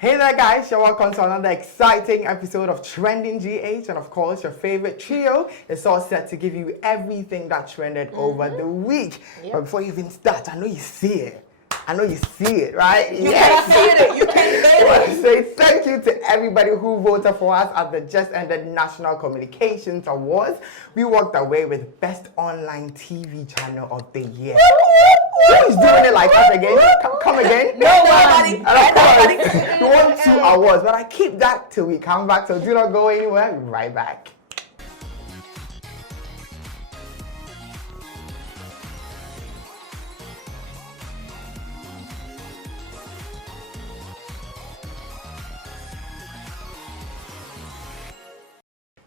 Hey there guys, you're welcome to another exciting episode of Trending GH, and of course your favorite trio is all set to give you everything that trended over the week. Yep. But before you even start, I know you see it. Right? You can't see it. You can't hear it. I want to say thank you to everybody who voted for us at the just ended National Communications Awards. We walked away with Best Online TV Channel of the Year. Who's doing it like us again? Come again? Nobody. We won 2 awards, but I keep that till we come back, so do not go anywhere. We'll be right back.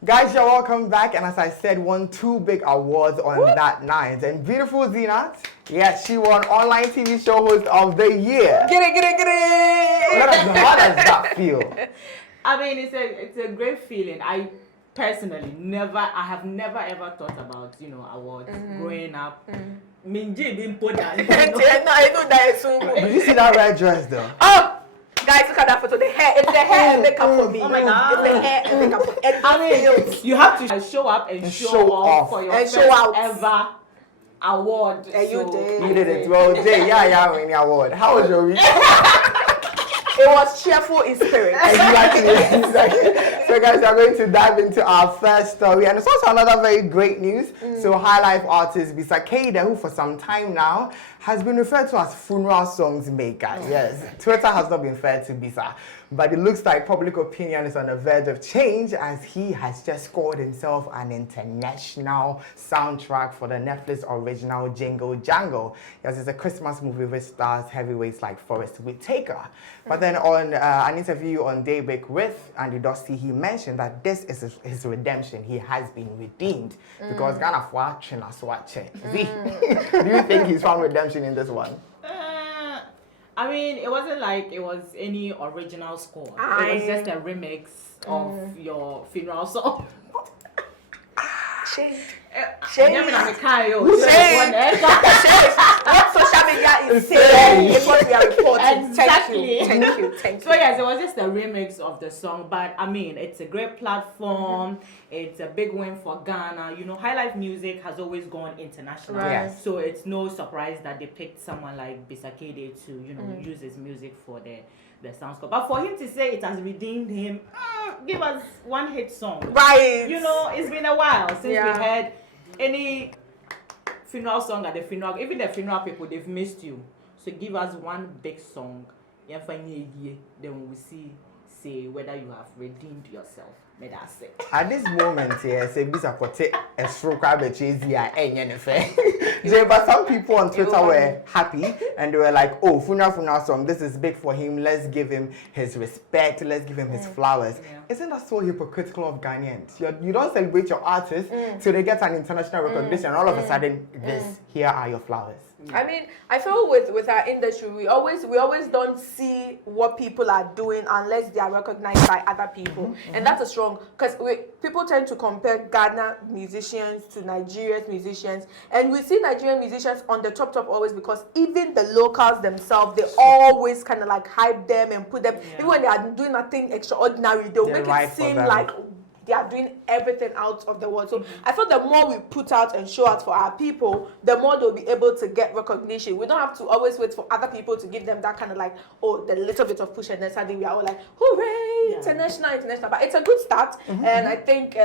Guys, you're welcome back, and as I said, won 2 big awards on that night. And beautiful Zinat, yes, she won Online TV Show Host of the Year. Get it. How does that feel? I mean, it's a great feeling. I personally have never ever thought about, awards growing up. Minji being put down. I know that soon. Did you see that red dress though? Oh! Guys, look at that photo. The hair. It's the hair and makeup for me. Oh my God. It's the hair and makeup. I mean, you have to show up and show off for your first ever award. And you did. You did it well. Yeah, winning award. How was your week? It was cheerful in spirit. Exactly. So guys, we are going to dive into our first story, and it's also another very great news. So High Life artist Bisa Keda, who for some time now has been referred to as funeral songs maker. Yes, Twitter has not been fair to Bisa, but it looks like public opinion is on the verge of change as he has just scored himself an international soundtrack for the Netflix original Jingle Jangle. Yes, it's a Christmas movie which stars heavyweights like Forrest Whitaker. But then on an interview on Daybreak with Andy Dusty, he mentioned that this is his redemption. He has been redeemed because Ghana for watching us watching. Do you think he's found redemption in this one? I mean, it wasn't like it was any original score. It was just a remix of your funeral song. Shame. What social media is saying is what we are reporting. Exactly. Thank you. So yes, it was just a remix of the song, but I mean, it's a great platform. It's a big win for Ghana. High Life music has always gone international. Right. So it's no surprise that they picked someone like Bisa Kede to, use his music for the sound score. But for him to say it has redeemed him, give us one hit song. Right. It's been a while since we had any funeral song at the funeral. Even the funeral people, they've missed you. So give us one big song. Then we'll say whether you have redeemed yourself. At this moment, say Bisa Kote Esro but some people on Twitter were happy and they were like, oh, funeral song, this is big for him. Let's give him his respect. Let's give him his flowers. Yeah. Isn't that so hypocritical of Ghanaians? You don't celebrate your artists till they get an international recognition. And all of a sudden, here are your flowers. I mean, I feel with our industry, we always don't see what people are doing unless they are recognized by other people, and that is wrong because people tend to compare Ghana musicians to Nigerian musicians, and we see Nigerian musicians on the top always because even the locals themselves, they always kind of like hype them and put them even when they are doing nothing extraordinary, they'll make it seem like they are doing everything out of the world. So I feel the more we put out and show out for our people, the more they'll be able to get recognition. We don't have to always wait for other people to give them that kind of like, the little bit of push, and then suddenly we are all like, hooray, international. But it's a good start, and I think,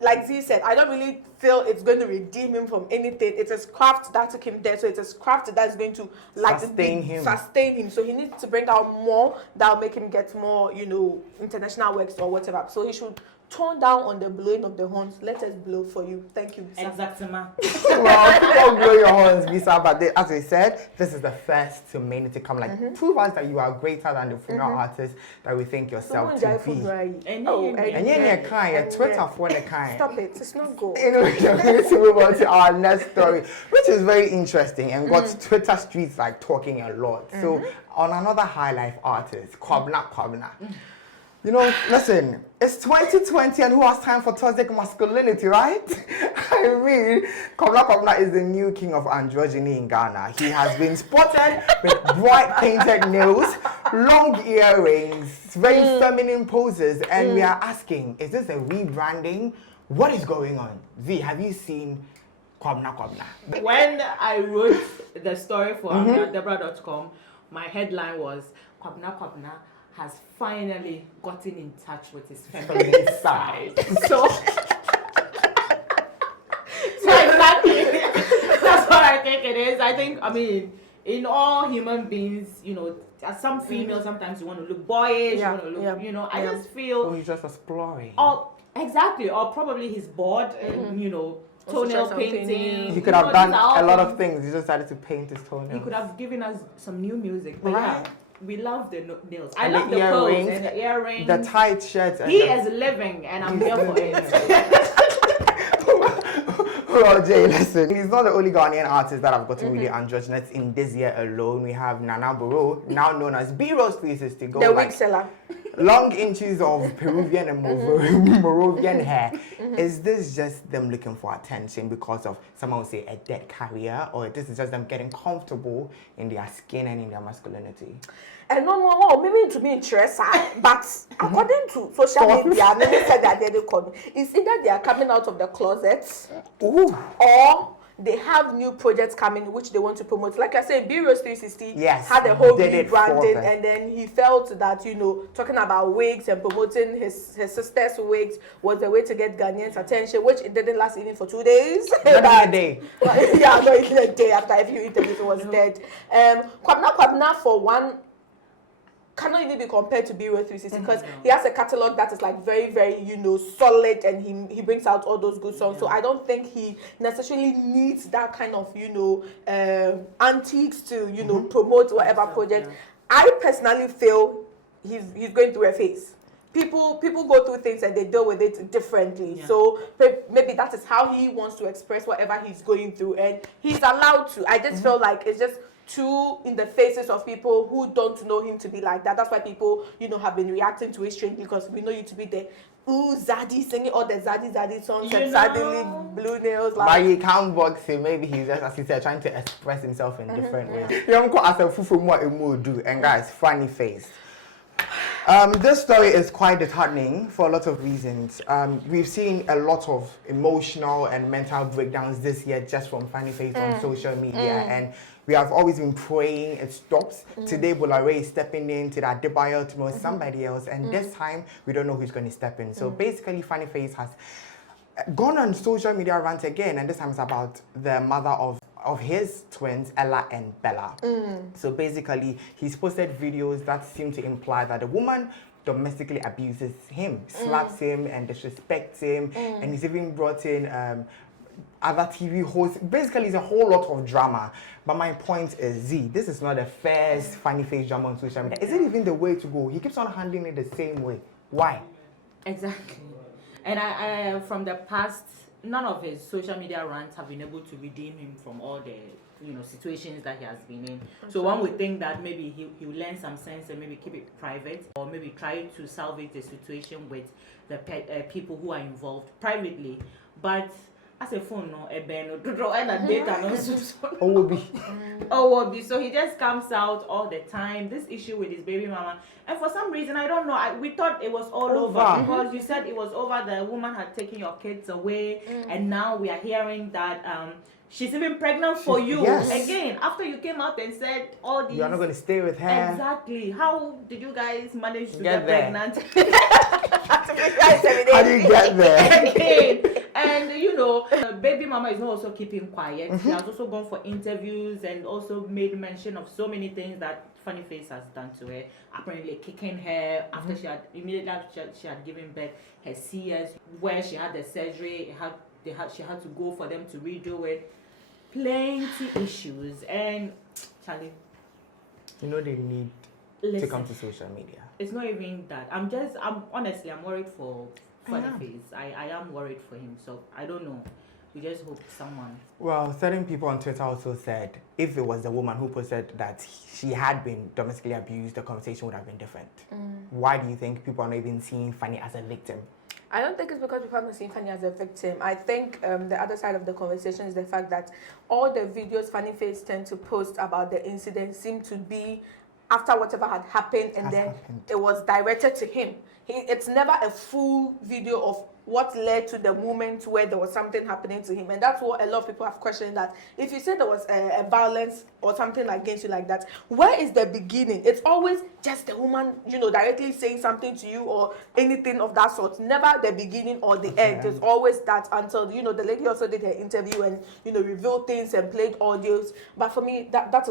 like Z said, I don't really feel it's going to redeem him from anything. It's his craft that took him there, so it's his craft that's going to sustain him. So he needs to bring out more that'll make him get more, international works or whatever. So he should tone down on the blowing of the horns. Let us blow for you. Thank you, Bisa. Exactly. Well, don't blow your horns, Bisa, but as I said, this is the first to many to come. Prove us that you are greater than the funeral artist that we think yourself to be. Twitter for the kind. Stop it. It's not good. We're going to move on to our next story, which is very interesting and got Twitter streets talking a lot. So on another High Life artist, Kwabena Kwabena. You know, listen, it's 2020 and who has time for toxic masculinity, right? I mean, Kwabena Kwabena is the new king of androgyny in Ghana. He has been spotted with bright painted nails, long earrings, very feminine poses, and we are asking, is this a rebranding? What is going on? Z, have you seen Kwabena Kwabena? When I wrote the story for Debra.com, my headline was Kwabena Kwabena has finally gotten in touch with his feminine side. So exactly, that's what I think it is. I mean, in all human beings, you know, as some females, sometimes you want to look boyish, you want to look, you know, I just feel... Oh, he's just exploring. Oh, exactly, or probably he's bored, and, you know, toenail painting. He could have done a lot of things. He just decided to paint his toenails. He could have given us some new music. But yeah, we love the nails. I And love the clothes and the earrings. The tight shirts. He is living, and I'm here for it. Well, Jay, listen, he's not the only Ghanaian artist that have gotten really androgynous in this year alone. We have Nana Boro, now known as B-Rose 360. The wig seller. Long inches of Peruvian and Moravian hair. Is this just them looking for attention because of, someone would say, a dead career? Or this is just them getting comfortable in their skin and in their masculinity? And no, maybe to be interested, but according to social media, maybe said that they call me. It's either they are coming out of the closet, or they have new projects coming which they want to promote. Like I said, B-Rose 360 had a whole rebranding, and then he felt that, you know, talking about wigs and promoting his sister's wigs was the way to get Ghanaians' attention, which it didn't last even for 2 days. Not a day. Yeah, not even a day after a few interviews, it was dead. Kwabena Kwabena, for one, cannot even be compared to B-Rose 360 because he has a catalog that is like very, very, you know, solid, and he brings out all those good songs. So I don't think he necessarily needs that kind of, you know, antiques to, you know, promote whatever project. I personally feel he's going through a phase. People go through things and they deal with it differently. So maybe that is how he wants to express whatever he's going through, and he's allowed to. I just feel like it's just too in the faces of people who don't know him to be like that. That's why people, you know, have been reacting to it strangely, because we know you to be the Zaddy singing all the Zaddy songs, and suddenly blue nails. Like, but you can't box him. Maybe he's just, as he said, trying to express himself in different ways. Young as a fufu more emu do, and guys, funny face. This story is quite disheartening for a lot of reasons. We've seen a lot of emotional and mental breakdowns this year just from funny face on social media, and we have always been praying it stops. Today, Bolare is stepping in to that Debayo, tomorrow somebody else, and this time we don't know who's going to step in. So basically, funny face has gone on social media rant again, and this time it's about the mother of his twins, Ella and Bella. So basically, he's posted videos that seem to imply that the woman domestically abuses him, slaps him and disrespects him, and he's even brought in other TV hosts. Basically, it's a whole lot of drama. But my point is, Z, this is not the first funny face drama on social media. Is it even the way to go? He keeps on handling it the same way. Why? Exactly. And I from the past, none of his social media rants have been able to redeem him from all the, you know, situations that he has been in. So one would think that maybe he will learn some sense and maybe keep it private, or maybe try to salvage the situation with the people who are involved privately. But as a phone, no, a ben, no, and a data, no, so he just comes out all the time. This issue with his baby mama, and for some reason I don't know. We thought it was all over because you said it was over. The woman had taken your kids away, and now we are hearing that she's even pregnant for you again after you came out and said all these. You're not going to stay with her. Exactly. How did you guys manage to get pregnant? How do you get there? Again. And you know, baby mama is not also keeping quiet. She has also gone for interviews and also made mention of so many things that Funny Face has done to her. Apparently kicking her after she had immediately after she had given birth, her CS, where she had the surgery, she had to go for them to redo it. Plenty issues, and Charlie, you know, they need to come to social media. It's not even that. I'm honestly, I'm worried for Funny Face. I am worried for him. So I don't know. we just hope someone. Well, certain people on Twitter also said if it was the woman who posted that she had been domestically abused, the conversation would have been different. Why do you think people are not even seeing Fanny as a victim? I don't think it's because people are not seeing Fanny as a victim. I think the other side of the conversation is the fact that all the videos Fanny Face tend to post about the incident seem to be after whatever had happened, and then it was directed to him. It's never a full video of what led to the moment where there was something happening to him, and that's what a lot of people have questioned, that if you say there was a violence or something against you like that, where is the beginning? It's always just the woman, you know, directly saying something to you or anything of that sort. Never the beginning or the end. It's always that, until, you know, the lady also did her interview and, you know, revealed things and played audios. But for me, that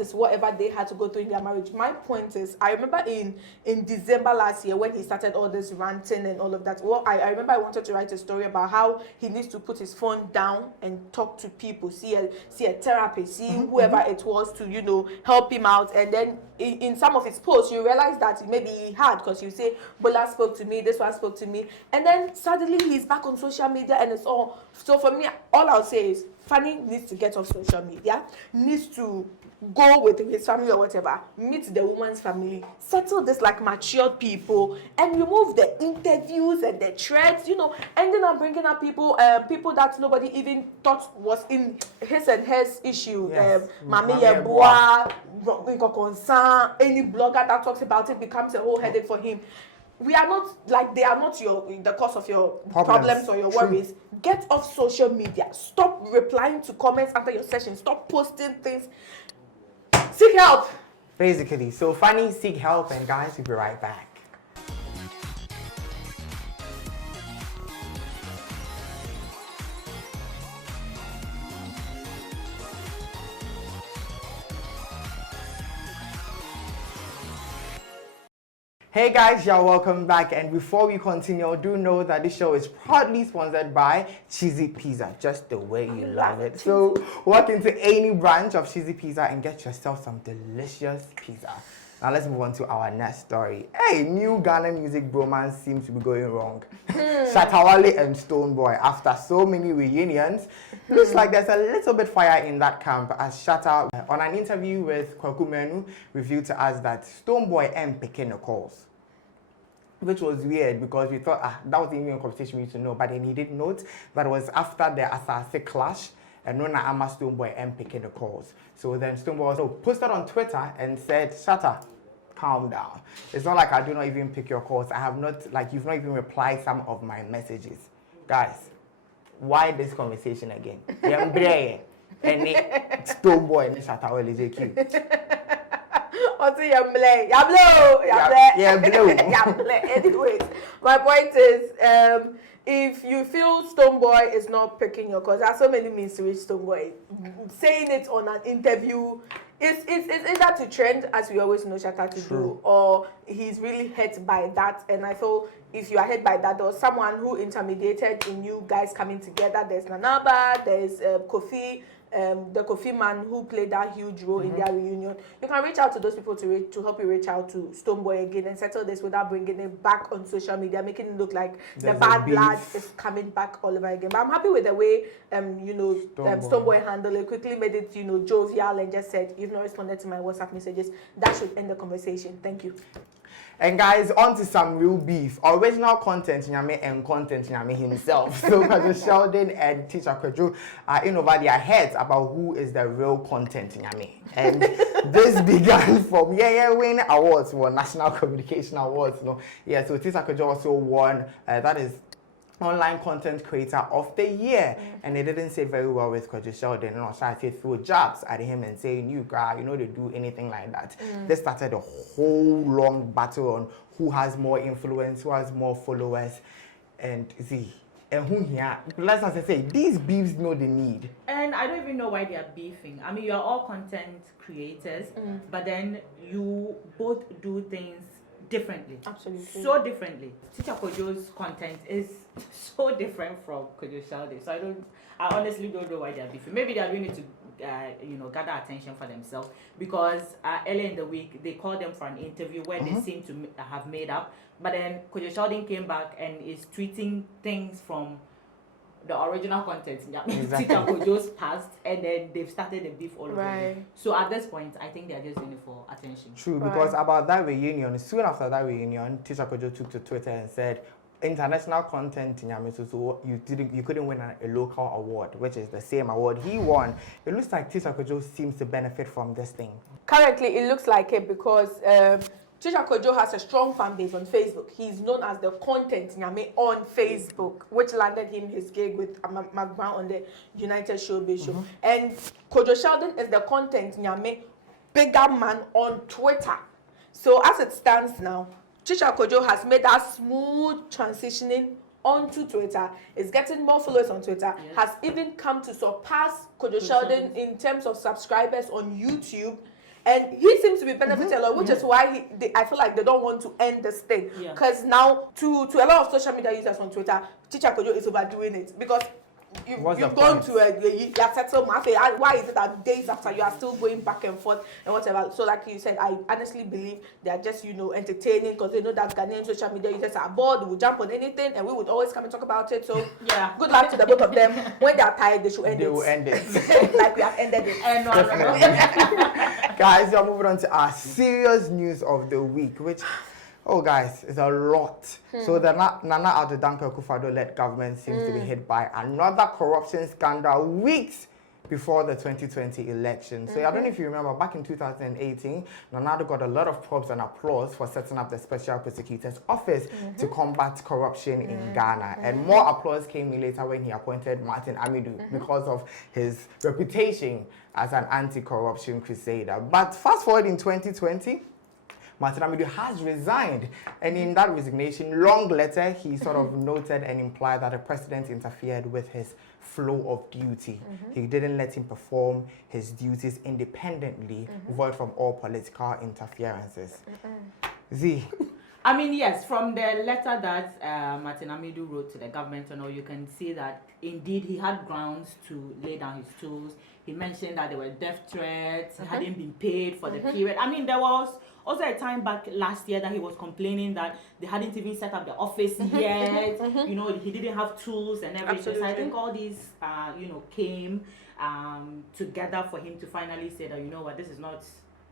is whatever they had to go through in their marriage. My point is, I remember in December last year when he started all this ranting and all of that. Well, I remember I wanted to write a story about how he needs to put his phone down and talk to people, see a therapist, see whoever it was to, you know, help him out. And then in some of his posts, you realize that maybe he had, because you say, Bola spoke to me, this one spoke to me. And then suddenly he's back on social media and it's all. So for me, all I'll say is, Fanny needs to get off social media, needs to go with his family or whatever, meet the woman's family, settle this like matured people, and remove the interviews and the threads, you know, ending up bringing up people that nobody even thought was in his and hers issue. Yes. Ameyaw, concern, any blogger that talks about it becomes a whole headache for him. We are not like, they are not the cause of your problems or your worries. Get off social media. Stop replying to comments after your session. Stop posting things. Seek help. Basically, so Fanny, seek help, and guys, we'll be right back. Hey guys, you're welcome back, and before we continue, do know that this show is proudly sponsored by Cheesy Pizza, just the way you love it. So walk into any branch of Cheesy Pizza and get yourself some delicious pizza. Now let's move on to our next story. Hey, new Ghana music bromance seems to be going wrong. Shatta Wale and Stonebwoy, after so many reunions, looks like there's a little bit fire in that camp, as Shatta, on an interview with Kwabena, revealed to us that Stonebwoy ain't picking the calls. Which was weird, because we thought, that was even a conversation we used to know, but then he did note that it was after the Asase clash, and Nona Ama Stonebwoy and picking the calls. So then Stonebwoy also posted on Twitter and said, Shatta, calm down. It's not like I do not even pick your calls. I have not, like, you've not even replied some of my messages. Guys, why this conversation again? Yambre and Stonebwoy and Shatta Wale JQ. Anyways, my point is, if you feel Stonebwoy is not picking your calls, there are so many means to reach Stonebwoy. Saying it on an interview, it's either to trend, as we always know Shatta to do, or he's really hurt by that. And I feel if you are hurt by that, there was someone who intermediated in you guys coming together. There's Nanaba, there's Kofi. The Kofi man who played that huge role in their reunion. You can reach out to those people to help you reach out to Stonebwoy again and settle this without bringing it back on social media, making it look like the bad blood is coming back all over again. But I'm happy with the way Stonebwoy handled it. Quickly made it, you know, jovial, and just said, "You've not responded to my WhatsApp messages." That should end the conversation. Thank you. And guys, on to some real beef. Original content Nyame and content Nyame himself. So Pastor Sheldon and Teacher Kweju are in over their heads about who is the real content Nyame. And this began from winning awards for National Communication Awards. No? Yeah, so Teacher Kweju also won, that is Online Content Creator of the Year. And they didn't say very well with Kweju Sheldon, and also I said through jabs at him and saying, you know, they do anything like that. They started a whole long battle on who has more influence, who has more followers, and see. And who here, let's not say, these beefs know the need. And I don't even know why they are beefing. I mean, you're all content creators, but then you both do things differently. Absolutely. So differently. Teacher Kojo's content is so different from Kweju Sheldon. So I honestly don't know why they are beefing. Maybe they are doing it to gather attention for themselves, because earlier in the week they called them for an interview where they seem to have made up, but then Kweju Sheldon came back and is tweeting things from the original content. Exactly. Tita Kojo's passed, and then they've started the beef all over Right. again. So at this point, I think they're just doing it for attention. True, because about that reunion, soon after that reunion, Tisha Kojo took to Twitter and said, international content in Yamisu, so you couldn't win a local award, which is the same award he won. It looks like Tisha Kojo seems to benefit from this thing. Currently, it looks like it because Tisha Kojo has a strong fan base on Facebook. He's known as the content nyame on Facebook, which landed him his gig with McBrown on the United Showbiz show. And Kojo Sheldon is the content nyame bigger man on Twitter. So as it stands now, Tisha Kojo has made that smooth transitioning onto Twitter, is getting more followers on Twitter, has even come to surpass Kojo Sheldon in terms of subscribers on YouTube. And he seems to be benefiting a lot, which is why I feel like they don't want to end this thing. Because now, to a lot of social media users on Twitter, Tisha Kojo is overdoing it. Because you've gone to you settled. Why is it that days after you are still going back and forth and whatever? So like you said, I honestly believe they are just, entertaining, because they know that Ghanaian social media users are bored, they will jump on anything, and we would always come and talk about it. So good luck to the both of them. When they are tired, they should end it. They will end it. Like we have ended it. Guys, we are moving on to our serious news of the week, which, oh guys, it's a lot. So the Nana Addo Dankwa Akufo-Addo-led government seems to be hit by another corruption scandal weeks before the 2020 election. So I don't know if you remember, back in 2018, Nana Addo got a lot of props and applause for setting up the Special Prosecutor's Office to combat corruption in Ghana. And more applause came in later when he appointed Martin Amidu because of his reputation as an anti-corruption crusader. But fast forward in 2020, Martin Amidu has resigned, and in that resignation long letter, he sort of noted and implied that the president interfered with his flow of duty. He didn't let him perform his duties independently, void from all political interferences. Z. I mean, yes, from the letter that Martin Amidu wrote to the government, you can see that indeed he had grounds to lay down his tools. He mentioned that there were death threats, he hadn't been paid for the period. I mean, there was also a time back last year that he was complaining that they hadn't even set up the office yet. He didn't have tools and everything. Absolutely. So I think all these, came together for him to finally say that, what, this is not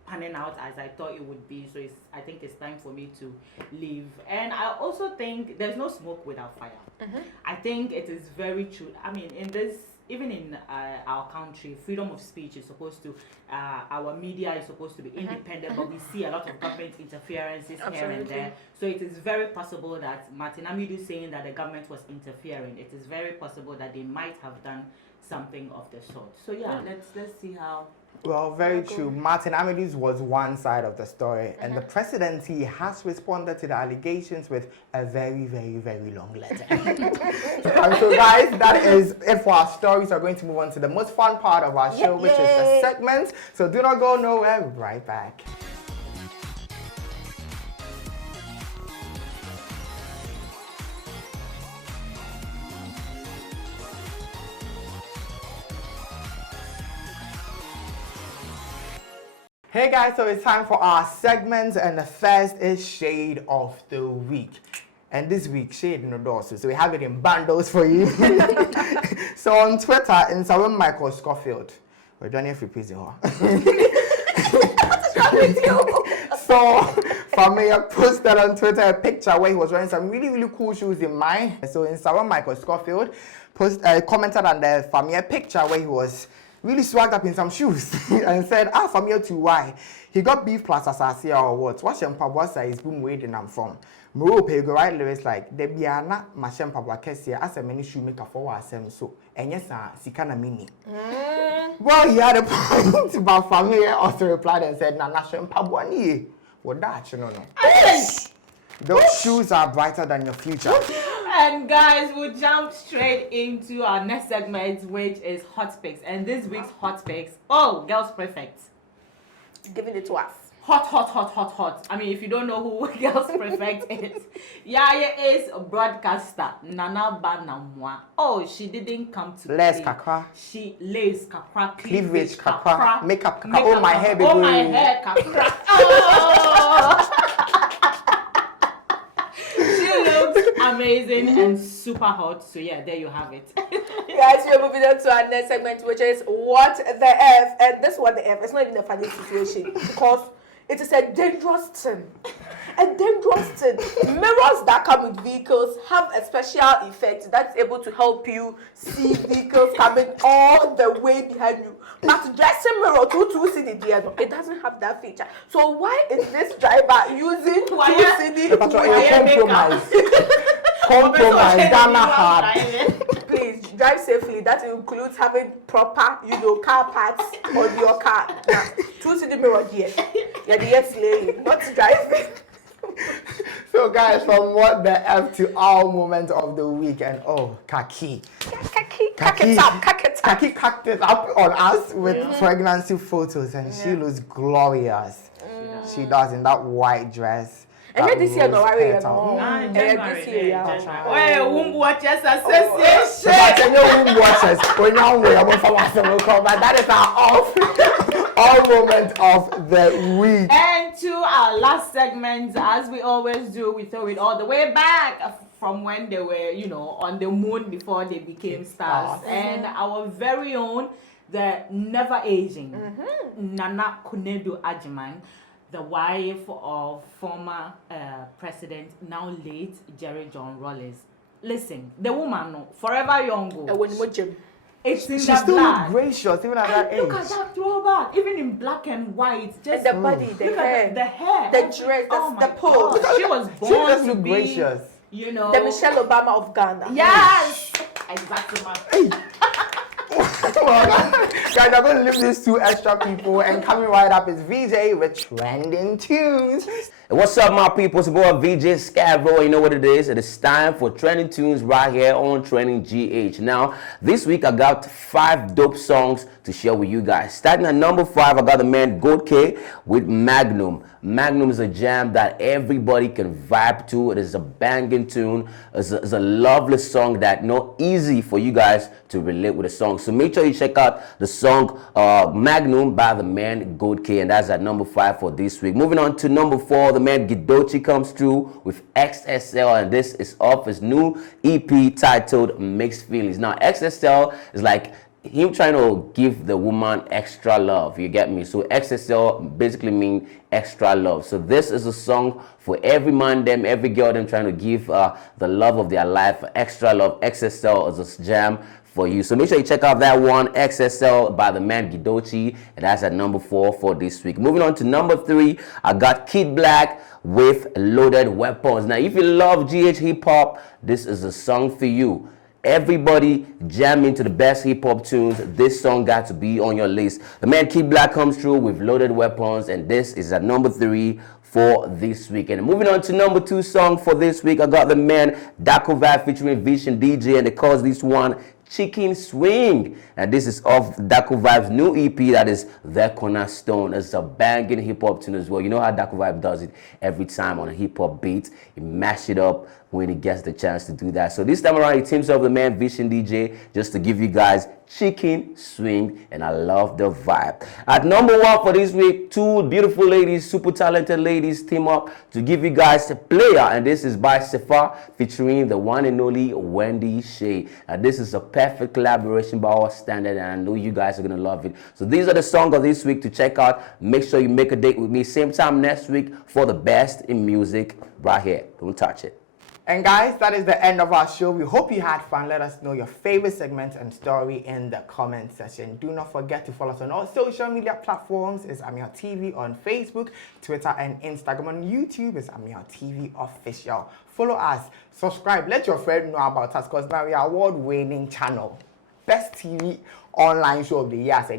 panning out as I thought it would be. So I think it's time for me to leave. And I also think there's no smoke without fire. I think it is very true. I mean, even in our country, freedom of speech is supposed to, our media is supposed to be independent, but we see a lot of government interferences here and there. So it is very possible that Martin Amidu saying that the government was interfering, it is very possible that they might have done something of the sort. So let's see how. Well, very true. Martin Amidu's was one side of the story, and the presidency has responded to the allegations with a very, very, very long letter. So guys, that is it for our stories. We're going to move on to the most fun part of our show, which is the segments. So do not go nowhere. We'll be right back. Hey guys, so it's time for our segments, and the first is Shade of the Week. And this week, Shade in the doors, so we have it in bundles for you. So on Twitter, in Sawen Michael Scofield, we're doing it for prison. So Ameyaw posted on Twitter a picture where he was wearing some really, really cool shoes in mine. So in Sawen Michael Scofield commented on the Ameyaw picture where he was really swagged up in some shoes and said, Ameyaw to why? He got beef plus Asasia or what? What's your pabwasa is boom waiting I'm from. Muro pay go right lyrics like Debiana Mashem Pabwakesia as a many shoemaker for Wasem so and yes Sikana Mini. Well, he had a point about Ameyaw also replied and said, Nana Shem Pabwani. What that you know? Those shoes are brighter than your future. And guys, we'll jump straight into our next segment, which is Hot Picks. And this week's Hot Picks, Girls Prefect. Giving it to us. Hot. I mean, if you don't know who Girls Prefect is, Yaya is a broadcaster, Nana Banamwa. She didn't come to Les play. kakra. She lays kakra, Cleavage kakra, makeup kakra. Oh my hair, baby. Oh my hair, kakra. She looks amazing and super hot. So yeah, there you have it. Guys, we're moving on to our next segment, which is What the F. And this What the F, it's not even a funny situation because it is a dangerous thing. A dangerous thing. Mirrors that come with vehicles have a special effect that's able to help you see vehicles coming all the way behind you. But dressing mirror to see the deer, it doesn't have that feature. So why is this driver using 2 CD? Compromise, Ghana hard. Please drive safely. That includes having proper, car parts on your car. Now, 2 CD mirror here. You're the yes lady, not driving. So guys, from What the F to our moment of the week, and Kaki cracked it up on us with pregnancy photos, and she looks glorious. She does in that white dress. And then this year, no worry, January. But that is our all moment of the week. And to our last segment, as we always do, we throw it all the way back from when they were, on the moon before they became stars. And our very own, the never aging, Nana Kunedu Ajiman, the wife of former president, now late Jerry John Rawlings. Listen, the woman, forever young. It's in She's the still blood. gracious, even at that age. Look at that throwback, even in black and white. Just and the body, the hair, the hair, the dress, the pose. She was born to be gracious. The Michelle Obama of Ghana. Yes, exactly. Guys, I'm going to leave these 2 extra people, and coming right up is VJ with Trending Tunes. Hey, what's up, my people? It's your boy VJ Scavo. You know what it is? It is time for Trending Tunes right here on Trending GH. Now, this week I got 5 dope songs to share with you guys. Starting at number 5, I got the man Gold K with Magnum. Magnum is a jam that everybody can vibe to. It is a banging tune. It's a lovely song that easy for you guys to relate with the song. So make sure you check out the song Magnum by the man Gold K, and that's at number 5 for this week. Moving on to number 4, the man Gidochi comes through with XSL, and this is off his new EP titled Mixed Feelings. Now, XSL is like him trying to give the woman extra love, you get me? So XSL basically means extra love. So this is a song for every man, every girl, trying to give the love of their life, extra love. XSL is a jam for you. So make sure you check out that one, XSL by the man Gidochi, and that's at number 4 for this week. Moving on to number 3, I got Kid Black with Loaded Weapons. Now, if you love GH hip hop, this is a song for you. Everybody jam into the best hip-hop tunes. This song got to be on your list. The man Kid Black comes through with Loaded Weapons, and this is at number 3 for this week. And moving on to number 2 song for this week, I got the man Daco Vibe featuring Vision DJ, and they call this one Chicken Swing. And this is off Daco Vibe's new EP that is The Cornerstone. It's a banging hip-hop tune as well. You know how Daco Vibe does it every time on a hip-hop beat. He mash it up when he gets the chance to do that. So this time around, he teams up with the man Vision DJ just to give you guys Chicken Swing, and I love the vibe. At number 1 for this week, 2 beautiful ladies, super talented ladies team up to give you guys a player, and this is by Sefa featuring the one and only Wendy Shea. This is a perfect collaboration by our standard, and I know you guys are gonna love it. So these are the songs of this week to check out. Make sure you make a date with me same time next week for the best in music right here. Don't touch it. And guys, that is the end of our show. We hope you had fun. Let us know your favorite segment and story in the comment section. Do not forget to follow us on all social media platforms. It's Ameyaw TV on Facebook, Twitter, and Instagram. On YouTube, it's Ameyaw TV Official. Follow us, subscribe, let your friend know about us, because now we are award-winning channel. Best TV online show of the year. Say,